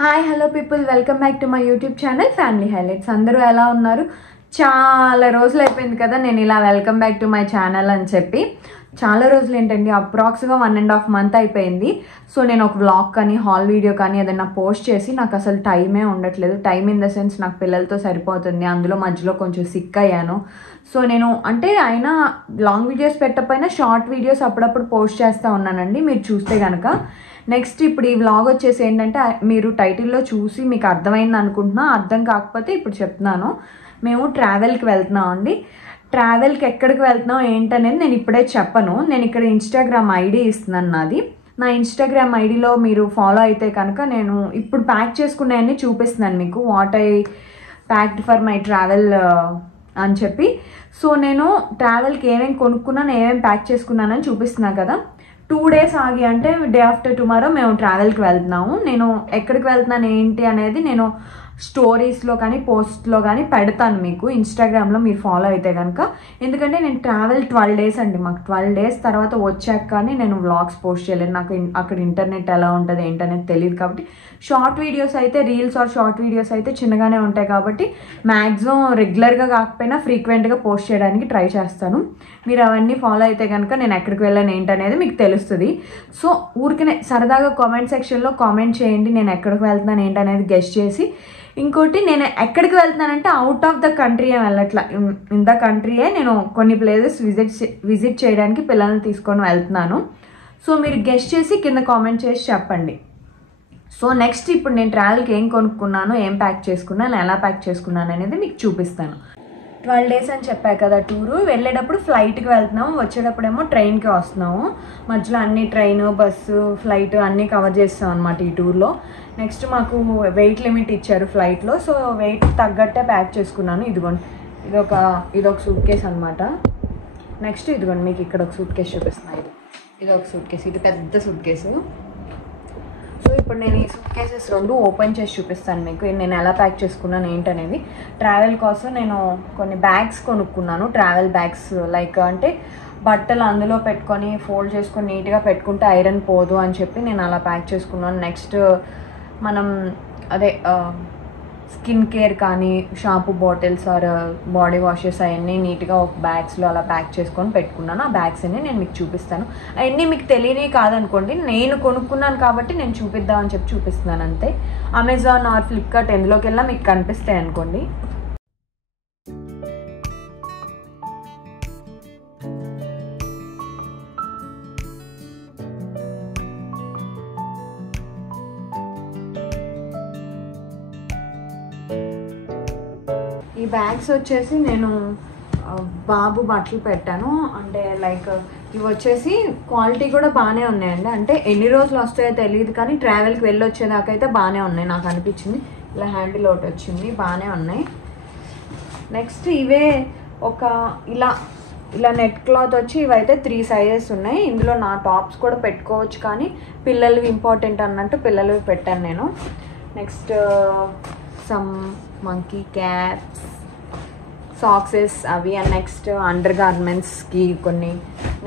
Hi hello people, welcome back to my YouTube channel family highlights. అందరూ ఎలా ఉన్నారు? చాలా రోజులు అయిపోయింది కదా నేను ఇలా welcome back to my channel అని చెప్పి. చాలా రోజులు ఏంటండి, అప్రాక్స్గా 1.5 month అయిపోయింది. సో నేను ఒక వ్లాగ్ కానీ హాల్ వీడియో కానీ ఏదైనా పోస్ట్ చేసి నాకు అసలు టైమే ఉండట్లేదు. టైం ఇన్ ద సెన్స్ నాకు పిల్లలతో సరిపోతుంది, అందులో మధ్యలో కొంచెం సిక్ అయ్యాను. సో నేను అంటే అయినా లాంగ్ వీడియోస్ పెట్టకపోయినా షార్ట్ వీడియోస్ అప్పుడప్పుడు పోస్ట్ చేస్తూ ఉన్నానండి, మీరు చూస్తే కనుక. నెక్స్ట్ ఇప్పుడు ఈ వ్లాగ్ వచ్చేసి ఏంటంటే, మీరు టైటిల్లో చూసి మీకు అర్థమైంది అనుకుంటున్నా, అర్థం కాకపోతే ఇప్పుడు చెప్తున్నాను. మేము ట్రావెల్కి వెళ్తున్నాం అండి. ట్రావెల్కి ఎక్కడికి వెళ్తున్నాం ఏంటనేది నేను ఇప్పుడే చెప్పను. నేను ఇక్కడ ఇన్స్టాగ్రామ్ ఐడి ఇస్తున్నాను నాది. నా ఇన్స్టాగ్రామ్ ఐడిలో మీరు ఫాలో అయితే కనుక నేను ఇప్పుడు ప్యాక్ చేసుకునేవన్నీ చూపిస్తున్నాను మీకు, what I packed for my travel అని చెప్పి. సో నేను ట్రావెల్కి ఏమేమి కొనుక్కున్నాను, ఏమేమి ప్యాక్ చేసుకున్నానని చూపిస్తున్నాను కదా. 2 days ఆగి అంటే డే ఆఫ్టర్ టుమారో మేము ట్రావెల్కి వెళ్తున్నాము. నేను ఎక్కడికి వెళ్తున్నాను ఏంటి అనేది నేను స్టోరీస్లో కానీ పోస్ట్లో కానీ పెడతాను మీకు ఇన్స్టాగ్రామ్లో, మీరు ఫాలో అయితే కనుక. ఎందుకంటే నేను ట్రావెల్ 12 days అండి, మాకు 12 days తర్వాత వచ్చాక కానీ నేను వ్లాగ్స్ పోస్ట్ చేయలేదు. నాకు అక్కడ ఇంటర్నెట్ ఎలా ఉంటుంది ఏంటనేది తెలియదు కాబట్టి షార్ట్ వీడియోస్ అయితే, రీల్స్ ఆర్ షార్ట్ వీడియోస్ అయితే చిన్నగానే ఉంటాయి కాబట్టి మ్యాక్సిమం రెగ్యులర్గా కాకపోయినా ఫ్రీక్వెంట్గా పోస్ట్ చేయడానికి ట్రై చేస్తాను. మీరు అవన్నీ ఫాలో అయితే కనుక నేను ఎక్కడికి వెళ్ళాను ఏంటనేది మీకు తెలుస్తుంది. సో ఊరికనే సరదాగా కామెంట్ సెక్షన్లో కామెంట్ చేయండి, నేను ఎక్కడికి వెళ్తున్నాను ఏంటనేది గెస్ట్ చేసి. ఇంకోటి, నేను ఎక్కడికి వెళ్తున్నానంటే అవుట్ ఆఫ్ ద కంట్రీ వెళ్ళట్లా, ఇన్ ద కంట్రీయే నేను కొన్ని ప్లేసెస్ విజిట్ చేయడానికి పిల్లల్ని తీసుకొని వెళ్తున్నాను. సో మీరు గెస్ట్ చేసి కింద కామెంట్ చేసి చెప్పండి. సో నెక్స్ట్ ఇప్పుడు నేను ట్రావెల్కి ఏం కొనుక్కున్నాను, ఏం ప్యాక్ చేసుకున్నాను, ఎలా ప్యాక్ చేసుకున్నాను అనేది మీకు చూపిస్తాను. 12 days అని చెప్పా కదా టూరు. వెళ్ళేటప్పుడు ఫ్లైట్కి వెళ్తున్నాము, వచ్చేటప్పుడేమో ట్రైన్కి వస్తున్నాము. మధ్యలో అన్ని ట్రైన్, బస్సు, ఫ్లైట్ అన్నీ కవర్ చేస్తాం అనమాట ఈ టూర్లో. నెక్స్ట్ మాకు వెయిట్ లిమిట్ ఇచ్చారు ఫ్లైట్లో, సో వెయిట్ తగ్గట్టే ప్యాక్ చేసుకున్నాను. ఇదిగోండి, ఇదొక సూట్ కేస్ అనమాట. నెక్స్ట్ ఇదిగోండి, మీకు ఇక్కడ ఒక సూట్ కేసు చూపిస్తున్నాను. ఇది ఒక సూట్ కేసు, ఇది పెద్ద సూట్ కేసు. సో ఇప్పుడు నేను ఈ సూట్ కేసెస్ 2 ఓపెన్ చేసి చూపిస్తాను మీకు, నేను ఎలా ప్యాక్ చేసుకున్నాను ఏంటనేది. ట్రావెల్ కోసం నేను కొన్ని బ్యాగ్స్ కొనుక్కున్నాను, ట్రావెల్ బ్యాగ్స్. లైక్ అంటే బట్టలు అందులో పెట్టుకొని ఫోల్డ్ చేసుకొని నీట్గా పెట్టుకుంటే ఐరన్ పోదు అని చెప్పి నేను అలా ప్యాక్ చేసుకున్నాను. నెక్స్ట్ మనం అదే స్కిన్ కేర్ కానీ shampoo bottles or body washes అవన్నీ నీట్గా ఒక బ్యాగ్స్లో అలా ప్యాక్ చేసుకొని పెట్టుకున్నాను. ఆ బ్యాగ్స్ అన్నీ నేను మీకు చూపిస్తాను. అవన్నీ మీకు తెలియనివి కాదనుకోండి, నేను కొనుక్కున్నాను కాబట్టి నేను చూపిద్దామని చెప్పి చూపిస్తున్నాను అంతే. అమెజాన్ ఆర్ ఫ్లిప్కార్ట్ ఎందులోకి వెళ్ళా మీకు కనిపిస్తాయి అనుకోండి. ఈ బ్యాగ్స్ వచ్చేసి నేను బాబు బట్టలు పెట్టాను. అంటే లైక్ ఇవి వచ్చేసి క్వాలిటీ కూడా బాగానే ఉన్నాయండి. అంటే ఎన్ని రోజులు వస్తాయో తెలియదు కానీ ట్రావెల్కి వెళ్ళి వచ్చేదాకా అయితే బాగానే ఉన్నాయి నాకు అనిపించింది. ఇలా హ్యాండిల్ ఒకటి వచ్చింది, బాగానే ఉన్నాయి. నెక్స్ట్ ఇవే ఒక ఇలా నెట్ క్లాత్ వచ్చి ఇవైతే 3 sizes ఉన్నాయి. ఇందులో నా టాప్స్ కూడా పెట్టుకోవచ్చు కానీ పిల్లలవి ఇంపార్టెంట్ అన్నట్టు పిల్లలవి పెట్టాను నేను. Next some monkey caps, socks అవి. అండ్ నెక్స్ట్ అండర్ గార్మెంట్స్కి కొన్ని,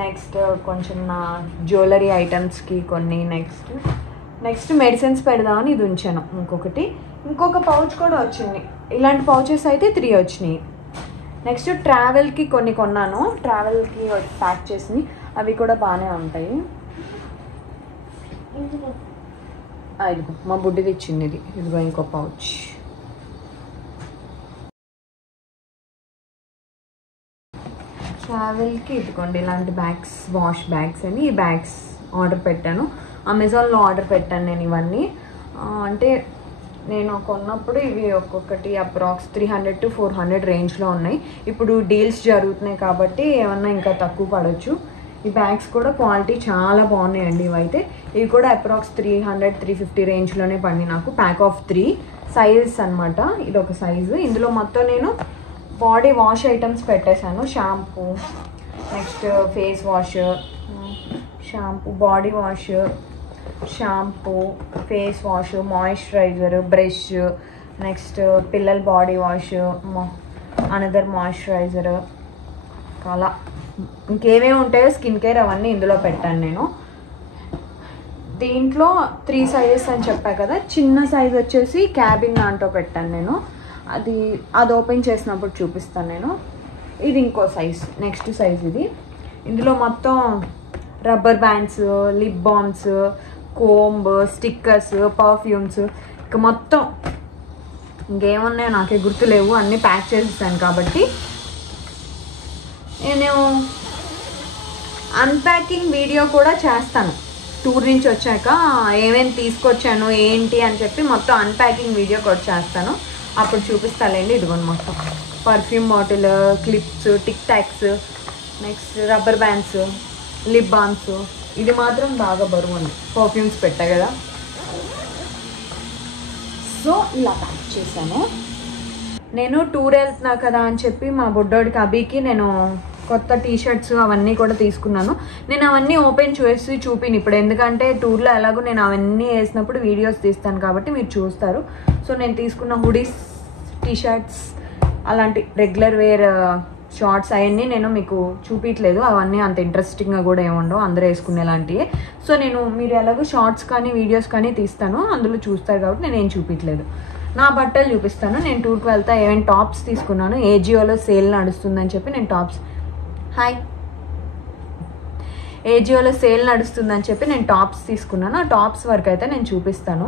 నెక్స్ట్ కొంచెం నా జ్యువెలరీ ఐటమ్స్కి కొన్ని. నెక్స్ట్ మెడిసిన్స్ పెడదామని ఇది ఉంచాను. ఇంకొక పౌచ్ కూడా వచ్చింది. ఇలాంటి పౌచెస్ అయితే 3 వచ్చినాయి. నెక్స్ట్ ట్రావెల్కి కొన్ని కొన్నాను, ట్రావెల్కి ప్యాక్ చేసి, అవి కూడా బాగానే ఉంటాయి. ఇదిగో మా బుడ్డిది ఇచ్చింది ఇది, ఇదిగో ఇంకో పౌచ్. ట్రావెల్కి ఇదిగోండి ఇలాంటి బ్యాగ్స్, వాష్ బ్యాగ్స్ అని. ఈ బ్యాగ్స్ ఆర్డర్ పెట్టాను, అమెజాన్లో ఆర్డర్ పెట్టాను నేను ఇవన్నీ. అంటే నేను కొన్నప్పుడు ఇవి ఒక్కొక్కటి అప్రాక్స్ 300 to 400 రేంజ్లో ఉన్నాయి. ఇప్పుడు డీల్స్ జరుగుతున్నాయి కాబట్టి ఏమన్నా ఇంకా తక్కువ పడవచ్చు. ఈ బ్యాగ్స్ కూడా క్వాలిటీ చాలా బాగున్నాయండి ఇవైతే. ఇవి కూడా అప్రాక్స్ 300-350 రేంజ్లోనే పడి నాకు. ప్యాక్ ఆఫ్ 3 సైజెస్ అనమాట, ఇది ఒక సైజు. ఇందులో మొత్తం నేను బాడీ వాష్ ఐటమ్స్ పెట్టేశాను. Shampoo, next face wash, shampoo, body wash, shampoo, face wash, moisturiser, brush, next పిల్లల బాడీ వాష్, అనదర్ మాయిశ్చరైజర్, అలా ఇంకేమేమి ఉంటాయో స్కిన్ కేర్ అవన్నీ ఇందులో పెట్టాను నేను. దీంట్లో 3 సైజెస్ అని చెప్పా కదా, చిన్న సైజ్ వచ్చేసి క్యాబిన్ దాంట్లో పెట్టాను నేను. అది ఓపెన్ చేసినప్పుడు చూపిస్తాను నేను. ఇది ఇంకో సైజ్, నెక్స్ట్ సైజ్ ఇది. ఇందులో మొత్తం rubber bands, lip balms, comb, stickers, perfumes, ఇక మొత్తం ఇంకేమున్నాయో నాకే గుర్తులేవు, అన్నీ ప్యాక్ చేసేసాను. కాబట్టి నేను అన్ప్యాకింగ్ వీడియో కూడా చేస్తాను. టూర్ నుంచి వచ్చాక ఏమేమి తీసుకొచ్చాను ఏంటి అని చెప్పి మొత్తం అన్ప్యాకింగ్ వీడియో కూడా చేస్తాను, అప్పుడు చూపిస్తాలేండి. ఇదిగోండి మొత్తం perfume bottle, clips, Tic Tacs, next rubber bands, lip balms. ఇది మాత్రం బాగా బరువు ఉంది, పర్ఫ్యూమ్స్ పెట్టా కదా. సో ఇలా ప్యాక్ చేశాను. నేను టూర్ వెళ్తున్నా కదా అని చెప్పి మా బుడ్డోడికి అభికి నేను కొత్త టీషర్ట్స్ అవన్నీ కూడా తీసుకున్నాను. నేను అవన్నీ ఓపెన్ చేసి చూపిను ఇప్పుడు, ఎందుకంటే టూర్లో ఎలాగో నేను అవన్నీ వేసినప్పుడు వీడియోస్ తీస్తాను కాబట్టి మీరు చూస్తారు. సో నేను తీసుకున్న హుడీస్, టీషర్ట్స్, అలాంటి రెగ్యులర్ వేర్ షార్ట్స్ అవన్నీ నేను మీకు చూపించలేదు. అవన్నీ అంత ఇంట్రెస్టింగ్గా కూడా ఏముండవు, అందరూ వేసుకునేలాంటివి. సో మీరు ఎలాగో షార్ట్స్ కానీ వీడియోస్ కానీ తీస్తాను, అందులో చూస్తారు కాబట్టి నేను ఏం చూపించలేదు. నా బట్టలు చూపిస్తాను. నేను టూర్కి వెళ్తా ఏమైనా టాప్స్ తీసుకున్నాను. ఏజియోలో సేల్ నడుస్తుందని చెప్పి నేను ఏజియోలో సేల్ నడుస్తుందని చెప్పి నేను టాప్స్ తీసుకున్నాను. ఆ టాప్స్ వరకు అయితే నేను చూపిస్తాను.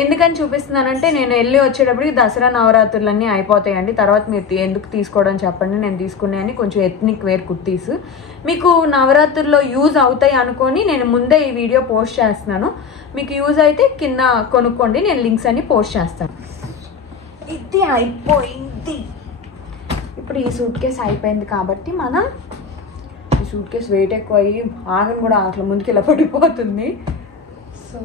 ఎందుకని చూపిస్తున్నానంటే నేను వెళ్ళి వచ్చేటప్పటికి దసరా నవరాత్రులన్నీ అయిపోతాయండి. తర్వాత మీరు ఎందుకు తీసుకోవడం చెప్పండి, నేను తీసుకున్నాయని కొంచెం ఎథ్నిక్ వేర్ కుర్తీస్ మీకు నవరాత్రుల్లో యూజ్ అవుతాయి అనుకొని నేను ముందే ఈ వీడియో పోస్ట్ చేస్తున్నాను. మీకు యూజ్ అయితే కింద కొనుక్కోండి, నేను లింక్స్ అన్ని పోస్ట్ చేస్తాను. ఇది అయిపోయింది. ఇప్పుడు ఈ సూట్ కేసు అయిపోయింది కాబట్టి మనం ఈ సూట్ కేసు వెయిట్ ఎక్కువ అయ్యి ఆగని కూడా అట్లా ముందుకు ఇలా పడిపోతుంది. సో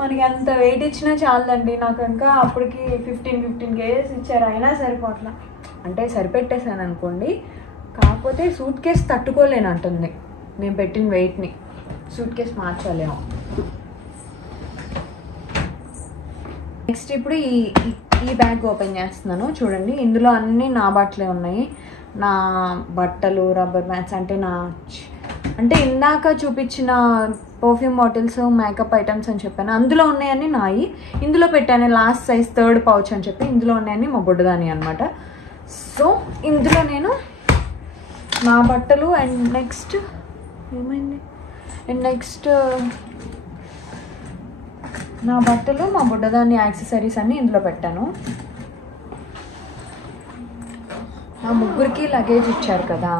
మనకి ఎంత వెయిట్ ఇచ్చినా చాలండి. నాకు ఇంకా అప్పటికి 15 kgs ఇచ్చారు, అయినా సరిపోట్లా. అంటే సరిపెట్టేశాను అనుకోండి, కాకపోతే సూట్ కేసు తట్టుకోలేనంటుంది నేను పెట్టిన వెయిట్ని. సూట్ కేసు మార్చాలేమో. నెక్స్ట్ ఇప్పుడు ఈ బ్యాగ్ ఓపెన్ చేస్తున్నాను. చూడండి, ఇందులో అన్నీ నా బట్టలే ఉన్నాయి. నా బట్టలు, రబ్బర్ బ్యాండ్స్, అంటే ఇందాక చూపించిన పర్ఫ్యూమ్ బాటిల్స్, మేకప్ ఐటమ్స్ అని చెప్పాను, అందులో ఉన్నాయని నాయి. ఇందులో పెట్టాను లాస్ట్ సైజ్ 3rd పౌచ్ అని చెప్పి, ఇందులో ఉన్నాయని మా బుడ్డదాని అనమాట. సో ఇందులో నేను నా బట్టలు అండ్ నెక్స్ట్ నా బట్టలు, మా బుడ్డదాని యాక్సెసరీస్ అన్నీ ఇందులో పెట్టాను. మా ముగ్గురికి లగేజ్ ఇచ్చారు కదా,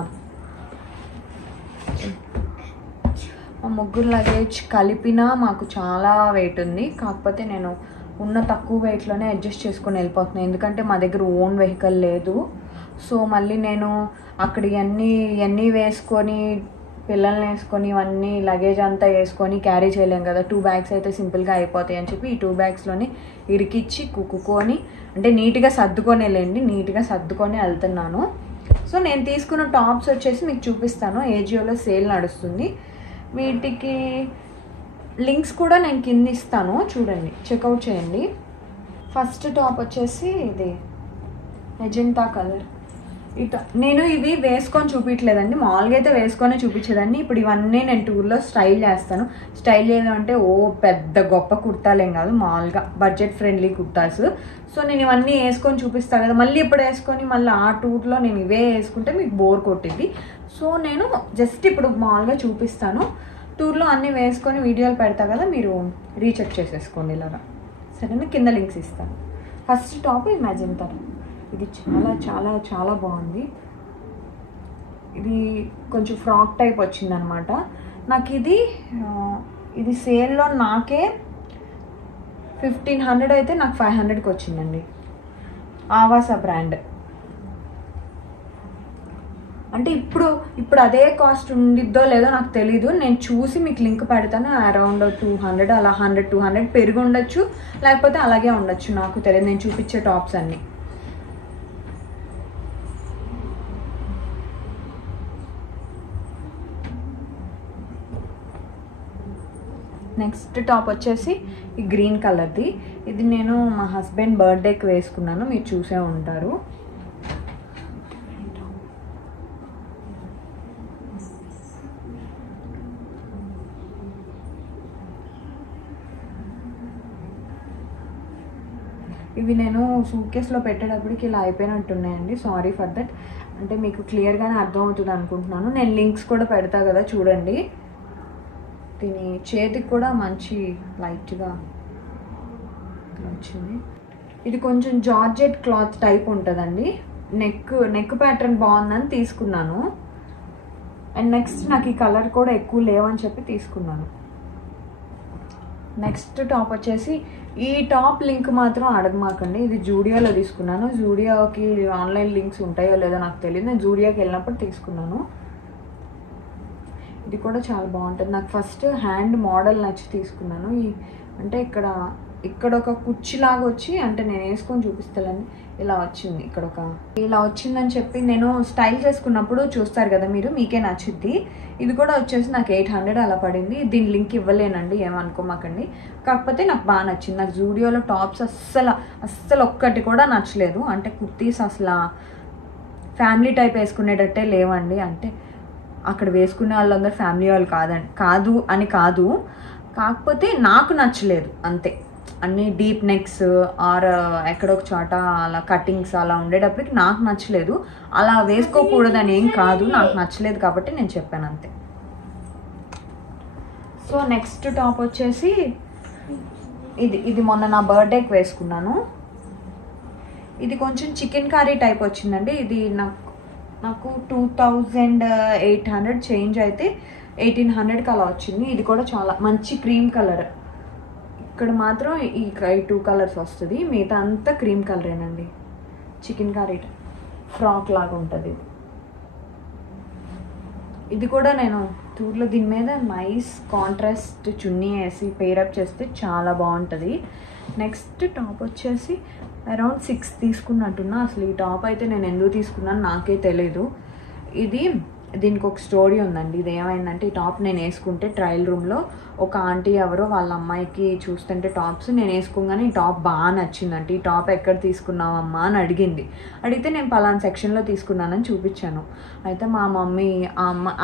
మా ముగ్గురు లగేజ్ కలిపినా మాకు చాలా వెయిట్ ఉంది. కాకపోతే నేను ఉన్న తక్కువ వెయిట్లోనే అడ్జస్ట్ చేసుకొని వెళ్ళిపోతున్నాను, ఎందుకంటే మా దగ్గర ఓన్ వెహికల్ లేదు. సో మళ్ళీ నేను అక్కడ ఇవన్నీ వేసుకొని, పిల్లల్ని వేసుకొని, ఇవన్నీ లగేజ్ అంతా వేసుకొని క్యారీ చేయలేం కదా. 2 బ్యాగ్స్ అయితే సింపుల్గా అయిపోతాయి అని చెప్పి ఈ 2 బ్యాగ్స్లోనే ఇరికిచ్చి కుక్కుకొని, అంటే నీట్గా సర్దుకొని వెళ్తున్నాను. సో నేను తీసుకున్న టాప్స్ వచ్చేసి మీకు చూపిస్తాను. ఏజియోలో సేల్ నడుస్తుంది. వీటికి లింక్స్ కూడా నేను కింద ఇస్తాను, చూడండి, చెక్అవుట్ చేయండి. ఫస్ట్ టాప్ వచ్చేసి ఇది మెజెంటా కలర్. నేను ఇవి వేసుకొని చూపించలేదండి, మామూలుగా అయితే వేసుకొని చూపించేదాన్ని. ఇప్పుడు ఇవన్నీ నేను టూర్లో స్టైల్ చేస్తాను. స్టైల్ చేయడం అంటే పెద్ద గొప్ప కుర్తాలేం కాదు, మామూలుగా బడ్జెట్ ఫ్రెండ్లీ కుర్తాస్. సో నేను ఇవన్నీ వేసుకొని చూపిస్తాను కదా, మళ్ళీ ఇప్పుడు వేసుకొని మళ్ళీ ఆ టూర్లో నేను ఇవే వేసుకుంటే మీకు బోర్ కొట్టింది. సో నేను జస్ట్ ఇప్పుడు మామూలుగా చూపిస్తాను. టూర్లో అన్నీ వేసుకొని వీడియోలు పెడతా కదా, మీరు రీచెక్ చేసేసుకోండి ఇలాగా, సరేనా? కింద లింక్స్ ఇస్తాను. ఫస్ట్ టాప్ ఈ మెజెంటా, ఇది చాలా చాలా చాలా బాగుంది. ఇది కొంచెం ఫ్రాక్ టైప్ వచ్చిందనమాట నాకు. ఇది సేల్లో నాకే 1500 అయితే నాకు 500కి వచ్చిందండి. ఆవాసా బ్రాండ్. అంటే ఇప్పుడు అదే కాస్ట్ ఉండిద్దో లేదో నాకు తెలీదు, నేను చూసి మీకు లింక్ పెడతాను. అరౌండ్ 200 అలా 100-200 పెరిగి ఉండొచ్చు, లేకపోతే అలాగే ఉండొచ్చు, నాకు తెలియదు. నేను చూపించే టాప్స్ అన్నీ. నెక్స్ట్ టాప్ వచ్చేసి ఈ గ్రీన్ కలర్ది. ఇది నేను మా హస్బెండ్ బర్త్డేకి వేసుకున్నాను, మీరు చూసే ఉంటారు. ఇవి నేను సూట్ కేసులో పెట్టేటప్పటికి ఇలా అయిపోయినట్టున్నాయండి. Sorry for that. అంటే మీకు క్లియర్గానే అర్థమవుతుంది అనుకుంటున్నాను. నేను లింక్స్ కూడా పెడతా కదా, చూడండి. దీని చేతికి కూడా మంచి లైట్గా వచ్చింది. ఇది కొంచెం జార్జెట్ క్లాత్ టైప్ ఉంటుందండి. నెక్ ప్యాటర్న్ బాగుందని తీసుకున్నాను. అండ్ నెక్స్ట్ నాకు ఈ కలర్ కూడా ఎక్కువ లేవని చెప్పి తీసుకున్నాను. నెక్స్ట్ టాప్ వచ్చేసి, ఈ టాప్ లింక్ మాత్రం అడగమాకండి. ఇది జూడియోలో తీసుకున్నాను. జూడియోకి ఆన్లైన్ లింక్స్ ఉంటాయో లేదో నాకు తెలియదు. నేను జూడియోకి వెళ్ళినప్పుడు తీసుకున్నాను. ఇది కూడా చాలా బాగుంటుంది. నాకు ఫస్ట్ హ్యాండ్ మోడల్ నచ్చి తీసుకున్నాను. అంటే ఇక్కడ ఒక కుర్చీలాగా వచ్చి, అంటే నేను వేసుకొని చూపిస్తాను, ఇలా వచ్చింది. ఇలా వచ్చిందని చెప్పి నేను స్టైల్ చేసుకున్నప్పుడు చూస్తారు కదా మీరు, మీకే నచ్చుద్ది. ఇది కూడా వచ్చేసి నాకు 800 అలా పడింది. దీని లింక్ ఇవ్వలేనండి, ఏమనుకోమాకండి. కాకపోతే నాకు బాగా నచ్చింది. నాకు జూడియోలో టాప్స్ అస్సలు ఒక్కటి కూడా నచ్చలేదు. అంటే కుర్తీస్ అసలు ఫ్యామిలీ టైప్ వేసుకునేటట్టే లేవండి. అంటే అక్కడ వేసుకునే వాళ్ళందరూ ఫ్యామిలీ వాళ్ళు కాదు. కాకపోతే నాకు నచ్చలేదు అంతే. అన్ని డీప్ నెక్స్ ఆర్ ఎక్కడొక చోట అలా కటింగ్స్ అలా ఉండేటప్పటికి నాకు నచ్చలేదు. అలా వేసుకోకూడదని ఏం కాదు, నాకు నచ్చలేదు కాబట్టి నేను చెప్పాను అంతే. సో నెక్స్ట్ టాప్ వచ్చేసి ఇది మొన్న నా బర్త్డేకి వేసుకున్నాను. ఇది కొంచెం చికెన్ కర్రీ టైప్ వచ్చిందండి. ఇది నాకు 2800 చేంజ్ అయితే 1800కి అలా వచ్చింది. ఇది కూడా చాలా మంచి క్రీమ్ కలర్. ఇక్కడ మాత్రం ఈ 2 కలర్స్ వస్తుంది, మిగతా అంతా క్రీమ్ కలరేనండి. చికెన్ కర్రీ ఫ్రాక్ లాగా ఉంటుంది. ఇది కూడా నేను టూర్లో దీని మీద నైస్ కాంట్రాస్ట్ చున్నీ వేసి పేరప్ చేస్తే చాలా బాగుంటుంది. నెక్స్ట్ టాప్ వచ్చేసి అరౌండ్ 6 తీసుకున్నట్టున్నా. అసలు ఈ టాప్ అయితే నేను ఎందుకు తీసుకున్నాను నాకే తెలీదు. దీనికి ఒక స్టోరీ ఉందండి. ఇది ఏమైందంటే, ఈ టాప్ నేను వేసుకుంటే ట్రయల్ రూమ్లో ఒక ఆంటీ ఎవరో వాళ్ళ అమ్మాయికి చూస్తుంటే టాప్స్ నేను వేసుకోగానే ఈ టాప్ బాగా నచ్చిందంటే, ఈ టాప్ ఎక్కడ తీసుకున్నావమ్మా అని అడిగితే నేను పలానా సెక్షన్లో తీసుకున్నానని చూపించాను. అయితే మా మమ్మీ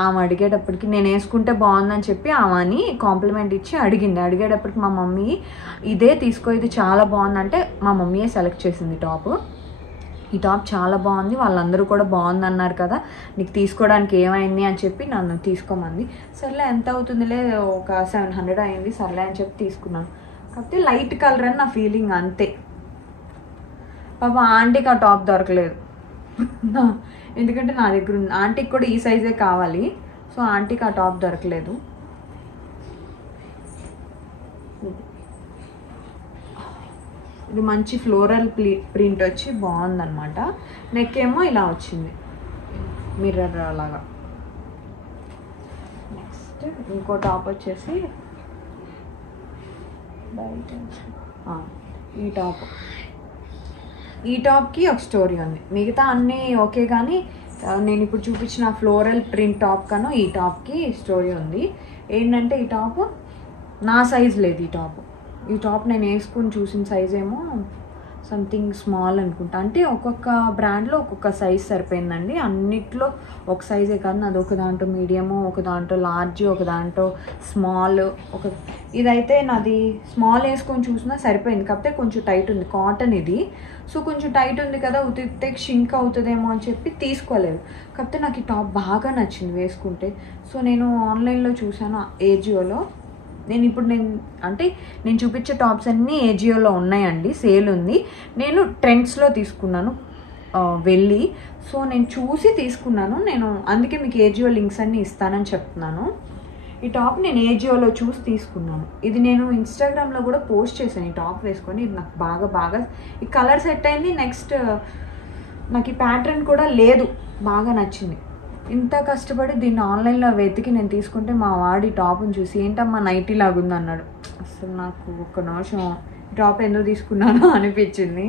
ఆమె అడిగేటప్పటికి నేను వేసుకుంటే బాగుందని చెప్పి ఆమెని కాంప్లిమెంట్ ఇచ్చి అడిగేటప్పటికి మా మమ్మీ ఇదే తీసుకో, ఇది చాలా బాగుందంటే మా మమ్మీయే సెలెక్ట్ చేసింది టాప్. ఈ టాప్ చాలా బాగుంది, వాళ్ళందరూ కూడా బాగుంది అన్నారు కదా, నీకు తీసుకోవడానికి ఏమైంది అని చెప్పి నన్ను తీసుకోమంది. సర్లే ఎంత అవుతుందిలే, ఒక 700 అయింది, సర్లే అని చెప్పి తీసుకున్నాను. కాకపోతే లైట్ కలర్ అని నా ఫీలింగ్ అంతే. పాప ఆంటీకి ఆ టాప్ దొరకలేదు. ఎందుకంటే నా దగ్గర ఉంది, ఆంటీకి కూడా ఈ సైజే కావాలి. సో ఆంటీకి ఆ టాప్ దొరకలేదు. ఇది మంచి ఫ్లోరల్ ప్రింట్ వచ్చి బాగుందన్నమాట. నెక్ ఏమో ఇలా వచ్చింది మిర్రర్ లాగా. నెక్స్ట్ ఇంకో టాప్ వచ్చేసి ఈ టాప్కి ఒక స్టోరీ ఉంది. మిగతా అన్నీ ఓకే, కానీ నేను ఇప్పుడు చూపించిన ఫ్లోరల్ ప్రింట్ టాప్ కన్నా ఈ టాప్కి స్టోరీ ఉంది. ఏంటంటే ఈ టాప్ నా సైజ్ లేదు. ఈ టాప్ నేను వేసుకుని చూసిన సైజ్ ఏమో సంథింగ్ స్మాల్ అనుకుంటా. అంటే ఒక్కొక్క బ్రాండ్లో ఒక్కొక్క సైజ్ సరిపోయిందండి. అన్నిట్లో ఒక సైజే కాదు, అది ఒక దాంట్లో మీడియము, ఒక దాంట్లో లార్జ్, ఒక దాంట్లో స్మాల్. ఇదైతే నాది స్మాల్ వేసుకొని చూసినా సరిపోయింది. కాకపోతే కొంచెం టైట్ ఉంది, కాటన్ ఇది. సో కొంచెం టైట్ ఉంది కదా, ఉతికితే షింక్ అవుతుందేమో అని చెప్పి తీసుకోలేదు. కాకపోతే నాకు ఈ టాప్ బాగా నచ్చింది వేసుకుంటే. సో నేను ఆన్లైన్లో చూసాను, ఏజియోలో. నేను చూపించే టాప్స్ అన్నీ ఏజియోలో ఉన్నాయండి, సేల్ ఉంది. నేను ట్రెండ్స్లో తీసుకున్నాను వెళ్ళి. సో నేను చూసి తీసుకున్నాను. అందుకే మీకు ఏజియో లింక్స్ అన్నీ ఇస్తానని చెప్తున్నాను. ఈ టాప్ నేను ఏజియోలో చూసి తీసుకున్నాను. ఇది నేను ఇన్స్టాగ్రామ్లో కూడా పోస్ట్ చేశాను ఈ టాప్ వేసుకొని. ఇది నాకు బాగా ఈ కలర్ సెట్ అయింది. నెక్స్ట్ నాకు ఈ ప్యాటర్న్ కూడా లేదు, బాగా నచ్చింది. ఇంత కష్టపడి దీన్ని ఆన్లైన్లో వెతికి నేను తీసుకుంటే మా వాడి టాప్ని చూసి ఏంటమ్మా నైటీ లాగుంది అన్నాడు. అసలు నాకు ఒక్క నిమిషం టాప్ ఎందుకు తీసుకున్నానో అనిపించింది.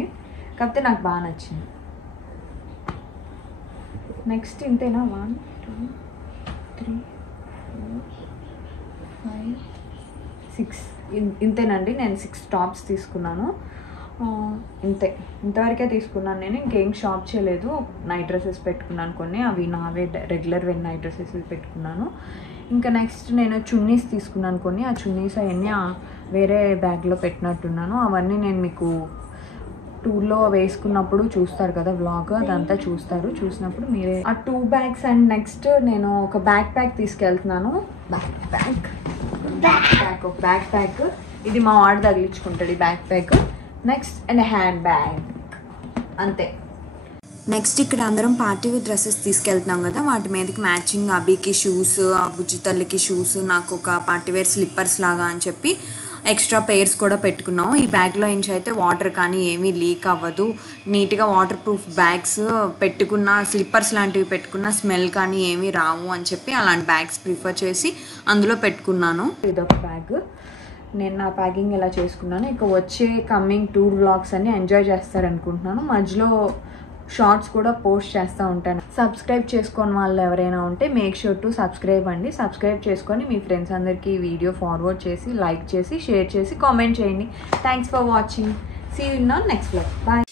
కాకపోతే నాకు బాగా నచ్చింది. నెక్స్ట్ ఇంతేనా, 1 2 3 4 5 6 ఇంతేనండి. నేను 6 టాప్స్ తీసుకున్నాను. ఇంతవరకే తీసుకున్నాను నేను. ఇంకేం షాప్ చేయలేదు. నైట్ డ్రెస్సెస్ పెట్టుకున్నాను కొన్ని, అవి నావే రెగ్యులర్ వేర్ నైట్ డ్రెస్సెస్ పెట్టుకున్నాను. ఇంకా నెక్స్ట్ నేను చున్నీస్ తీసుకున్నాను కొన్ని. ఆ చున్నీస్ అవన్నీ వేరే బ్యాగ్లో పెట్టినట్టున్నాను. అవన్నీ నేను మీకు టూర్లో వేసుకున్నప్పుడు చూస్తారు కదా వ్లాగ్, అదంతా చూసినప్పుడు మీరే. ఆ 2 బ్యాగ్స్ అండ్ నెక్స్ట్ నేను ఒక బ్యాక్ ప్యాక్ తీసుకెళ్తున్నాను. ఒక బ్యాక్ ప్యాక్ ఇది మా వాడు తగిలించుకుంటాడు ఈ back pack. Next and hand bag అంతే. నెక్స్ట్ ఇక్కడ అందరం పార్టీ వేర్ డ్రెస్సెస్ తీసుకెళ్తున్నాం కదా, వాటి మీదకి మ్యాచింగ్ అభికి షూస్, బుజ్జి తల్లికి షూస్, నాకు ఒక పార్టీ వేర్ స్లిప్పర్స్ లాగా అని చెప్పి ఎక్స్ట్రా పెయిర్స్ కూడా పెట్టుకున్నాం. ఈ బ్యాగ్లో నుంచి అయితే వాటర్ కానీ ఏమీ లీక్ అవ్వదు, నీట్గా వాటర్ ప్రూఫ్ బ్యాగ్స్ పెట్టుకున్న, స్లిప్పర్స్ లాంటివి పెట్టుకున్న స్మెల్ కానీ ఏమీ రావు అని చెప్పి అలాంటి బ్యాగ్స్ ప్రిఫర్ చేసి అందులో పెట్టుకున్నాను. ఇదొక బ్యాగ్. నేను నా ప్యాకింగ్ ఇలా చేసుకున్నాను. ఇక వచ్చే కమింగ్ టూర్ వ్లాగ్స్ అన్ని ఎంజాయ్ చేస్తారనుకుంటున్నాను. మధ్యలో షార్ట్స్ కూడా పోస్ట్ చేస్తూ ఉంటాను. సబ్స్క్రైబ్ చేసుకోని వాళ్ళు ఎవరైనా ఉంటే మేక్ ష్యూర్ టు సబ్స్క్రైబ్ అండి. సబ్స్క్రైబ్ చేసుకొని మీ ఫ్రెండ్స్ అందరికీ ఈ వీడియో ఫార్వర్డ్ చేసి, లైక్ చేసి, షేర్ చేసి, కామెంట్ చేయండి. Thanks for watching. See you in our next vlog. Bye.